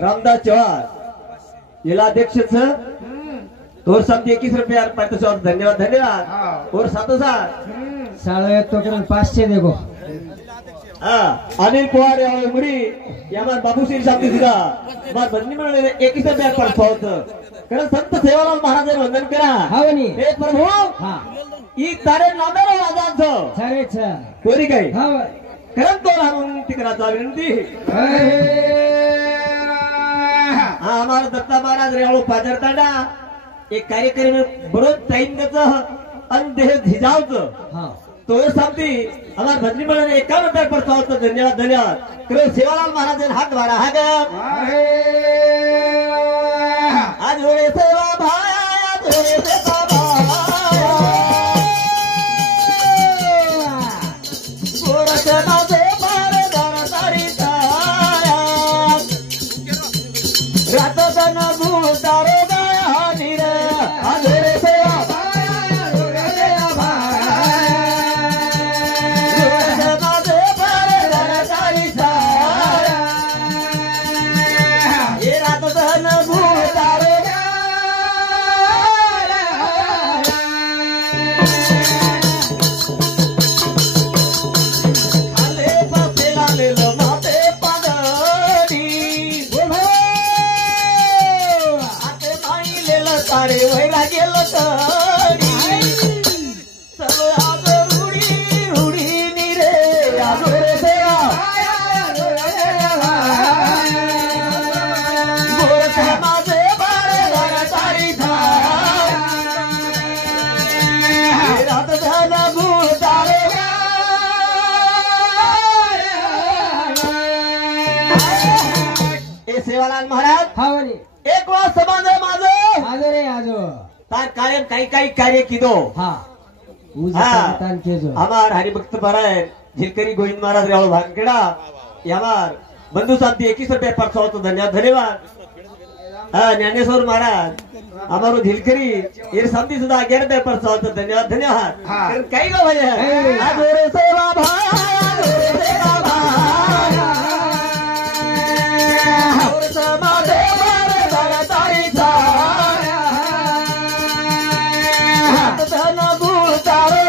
रामदास चौहान जिला अध्यक्ष और सब 21 रुपया धन्यवाद धन्यवाद और सातों साथ साढ़े तो 500 देखो अनिल पवार मुड़ी यामार बाबूश्री साहब सुधा मार बंदी मिळाले 21 रुपया पडत कारण संत सेवालाल महाराज वंदन करा हावनी हे प्रभु हां ई तारे नामेरो आजाद छो सारे छ कोरी काय हाव कारण तो रामून तिकराचा विनंती हमारा दत्ता महाराज रेवाळो पादरताडा एक कार्यक्रम में बड़ो टाइम देचं आणि देह झिजावचं हां तो सांगती हमार भजनी मंडळ 51 रुपये पर होतं धन्यवाद धन्यवाद करो सेवालाल महाराज हात वारा हा ग आज होळे सेवा भाया आज होळे सेवा भाया गोरखना से मारे दरतारी छाया रात दन भूतारे गया नीर आज होळे सेवा सेवालाल महाराज हावनी एक वार समाज माझं आजो रे आजो तार कायम काही कार्य किदो हां तान केजो हमार हरिभक्त परायण झिलकरी गोविंद महाराज रेवाळो भांगकेडा यामार बंधु शांति 21 रुपये पर होतो धन्यवाद धन्यवाद ज्ञानेश्वर महाराज हमारो झिलकरी ये शांति सुधा 11 रुपये पर होतो धन्यवाद धन्यवाद काही गो भजे आज रे सेवा भाया रे सेवा भाया और समाज मारे दरतारी छाया हात धन भूतारे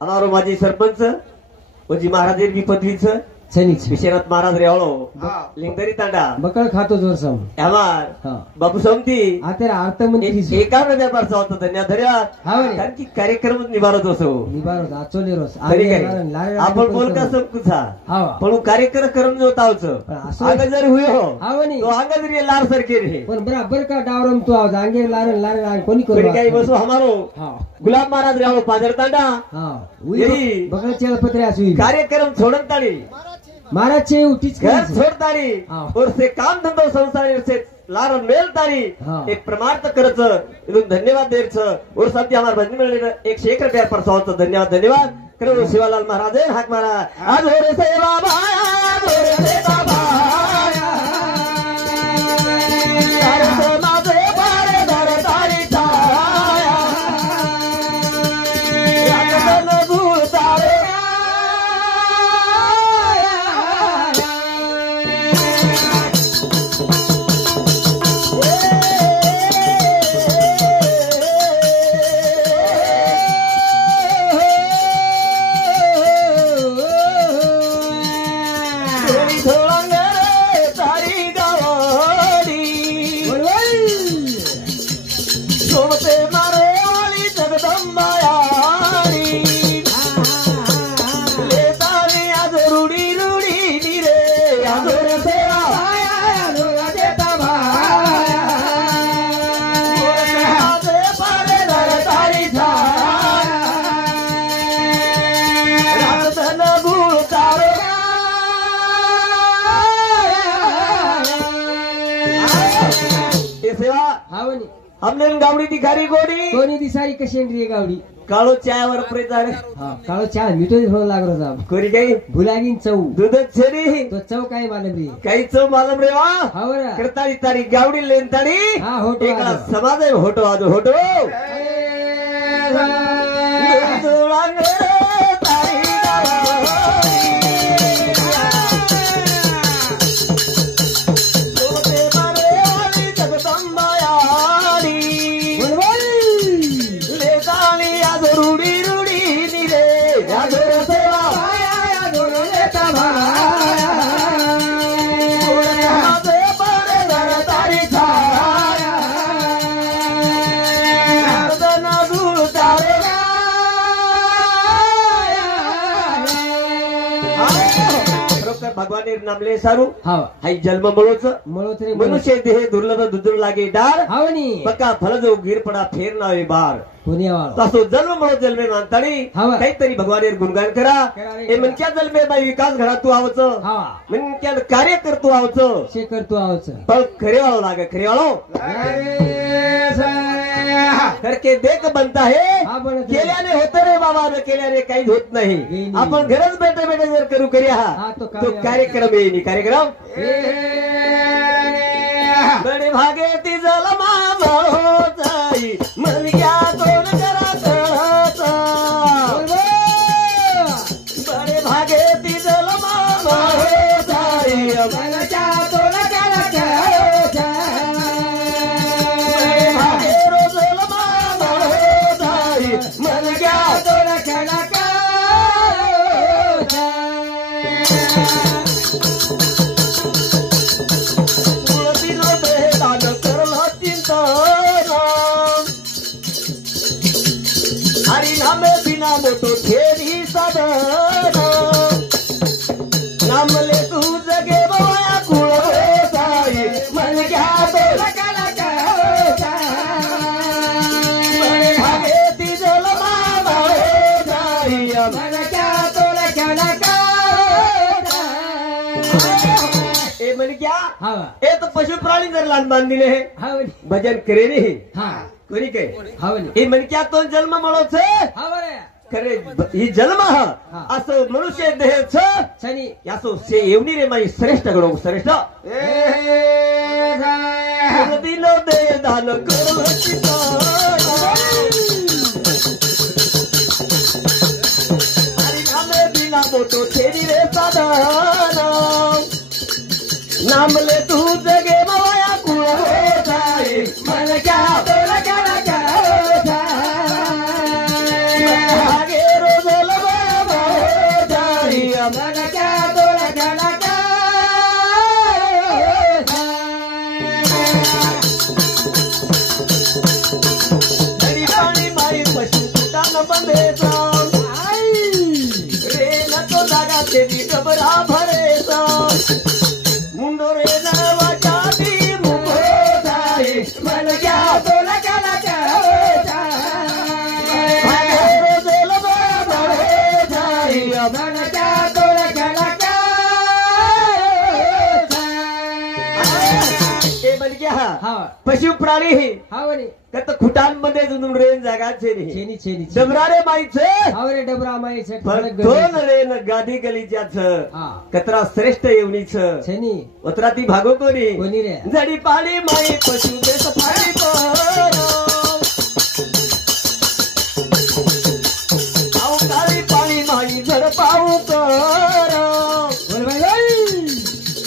हमारो माजी सरपंच वजी महाराज पदवीच सनीच विश्वनाथ महाराज रेवाळो लिंगदरी तांडा बकळ खातो जोर सम हमार बाबू समती आतेर अर्थ म्हणजे एकावर व्यापार होता धन्यवाद धन्यवाद कारण की कार्यक्रम निभारत असो निभारत आचोले रोस आपण बोल का सब कुछ पण कार्यक्रम करून जो तावच आग जरी हुए हो हावनी तो आग जरी लार सरके रे पण बराबर का डावरम तू आव आंगे लार कोणी करू काही बसो हमारो गुलाब महाराज रेवाळो पादर तांडा यही बकळ चेलपत्रे आसुई कार्यक्रम छोड़न ताड़ी महाराज चे उठीच घर छोड़ ताड़ी और से काम धंधो संसार से लार मेल ताड़ी एक प्रमाण करच इदुन धन्यवाद देरच और सब हमार भजनी मंडळ 101 रुपया पर होतो धन्यवाद धन्यवाद करो शिवालाल महाराज हाक मारा आज हो रे सेवा भाया आज हो रे सेवा भाया तारे समाज बारे दर तारी छाया या कदम भूतारे हावनी हमने गावडी दिखारी गोडी कोणी दिसारी कशी रे गावडी काळो चायावर प्रेतारे हा काळो चहा मिठो हो लागरो साहब कोरी काही भुलागीन चव दूधच छेरी तो चव काय मालम रे काही चव मालम रे वा हावरा करताळी तारी गावडी लेनताळी हा होटो एकला समाज आहे होटो आज होटो भगवान नामले सारू हा हाई जन्म मळोच मळोच रे मनुष्य देह दुर्लभ दुदुर लागे डार हावनी बका फल जो गिर पडा फेर नावे बार पुण्यावाळा तसो जन्म मळो जन्मे मानताळी हावा. काहीतरी भगवान गुणगान करा करा रे, ए करा. मनक्या जन्मे बाई विकास घडा तू आवच हा मनक्या कार्य करतो आवच शे करतो आवच पण खरे वाळो लागे खरे वाळो करके देख बनता है हा बनत आहे. केल्याने होत रे बाबा न केल्याने काहीच होत नाही नाही. आपण घरच बैठे बैठे जर करू करूया हा, तो तो कार्यक्रम येईल कार्यक्रम हा बडे भागे ती जलमा मळो जाई मनक्या तोड करा तळच बडे भागे ती जलमा मळो जाई मनक्या तोड करा तळच बडे भागे रो जलमा मळो जाई मनक्या तोड करा हरि नामे बिना मोटो ठेरी साधन नाम ले तू जगे बोया कुळ जाई मन घ्या तो बडे भागे ती जलमा मळो जाई मन घ्या तो ए मन घ्या हा ए तो पशु प्राणी जर लहान बांधिले हे हावनी भजन करे रे हा कोणी काय हावनी हे मनक्या तो जन्म मळोच हावरे खरे ही जन्म हा. असं मनुष्य देह सनी यासो से येवनी रे माई श्रेष्ठ गणो श्रेष्ठ दिलो दे दान करो हरि नामे बिना मोटो छेरी रे साधन नाम ले तू जगे माया कुळ जाई मन क्या तोला करा भागे रोजल बाबा जाई मन क्या तोला करा हरी पाणी माई पशु कुटान बंदे रे न तो जागा तेरी डबरा भरे मुंडो रे नवा जाती मुखो जाई मन क्या तोला करा मन क्या तोला करा ए मन क्या हा पशु प्राणी ही हावनी त्यात खुटांमध्ये जुनून रेन जागा छेनी छेनी छेनी डबरारे माईचे हावरे डबरा माई छट पण दोन रेन गादी गलीच्याच हा कतरा श्रेष्ठ येवणीच छेनी उतरा ती भागो कोणी कोणी रे जडी पाणी माई पशु बेस फाडी आऊ काळी पाणी माई झड पाऊ कर बोल बाई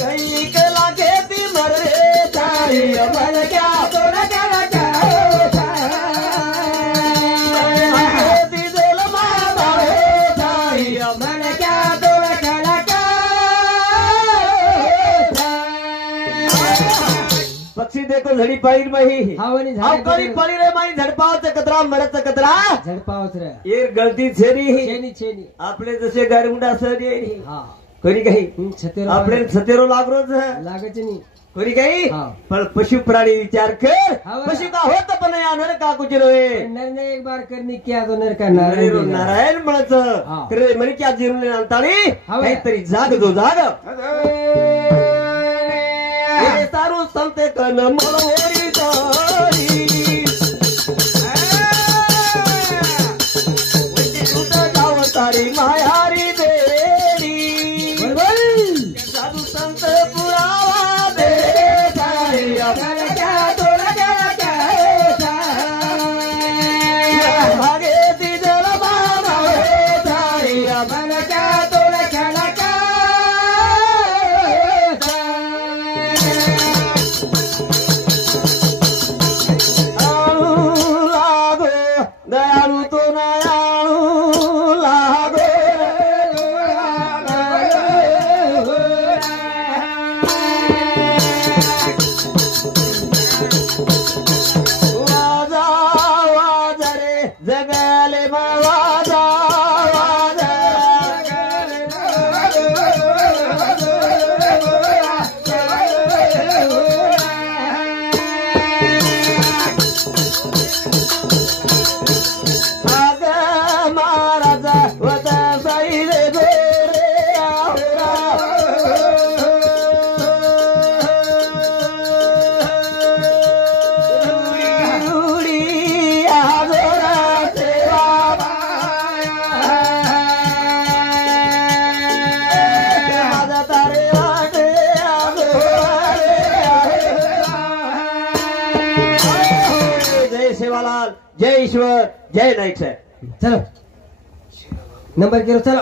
काही कला घेती मरे तारी मन क्या तोला करा मन क्या तोला पक्षी देखो झडी पाळी माही हावनी अवकाळी पाळी रे माई झडपावचं कतरा मरचं कतरा झडपावच रे ये गलती छेनी छेनी छेनी आपले जसे गारमुंडा सर ये हा कोणी काही छतेरो आपले सतेरो लागरोच लागच नाही कोणी काही हा. पण पशु प्राणी विचार कर हा. पशु का होत पण या नर का कुछ रोए नर ने एक बार करने क्या तो नर का अरे रो नारायण नारायण म्हणत हा. करे म्हणे क्या जिरले अंताळी हा. काहीतरी जाग जो जाग हे सारू संते कन मळवरी ज्ञानेश्वर जय नाईक साहेब चलो नंबर केलो चलो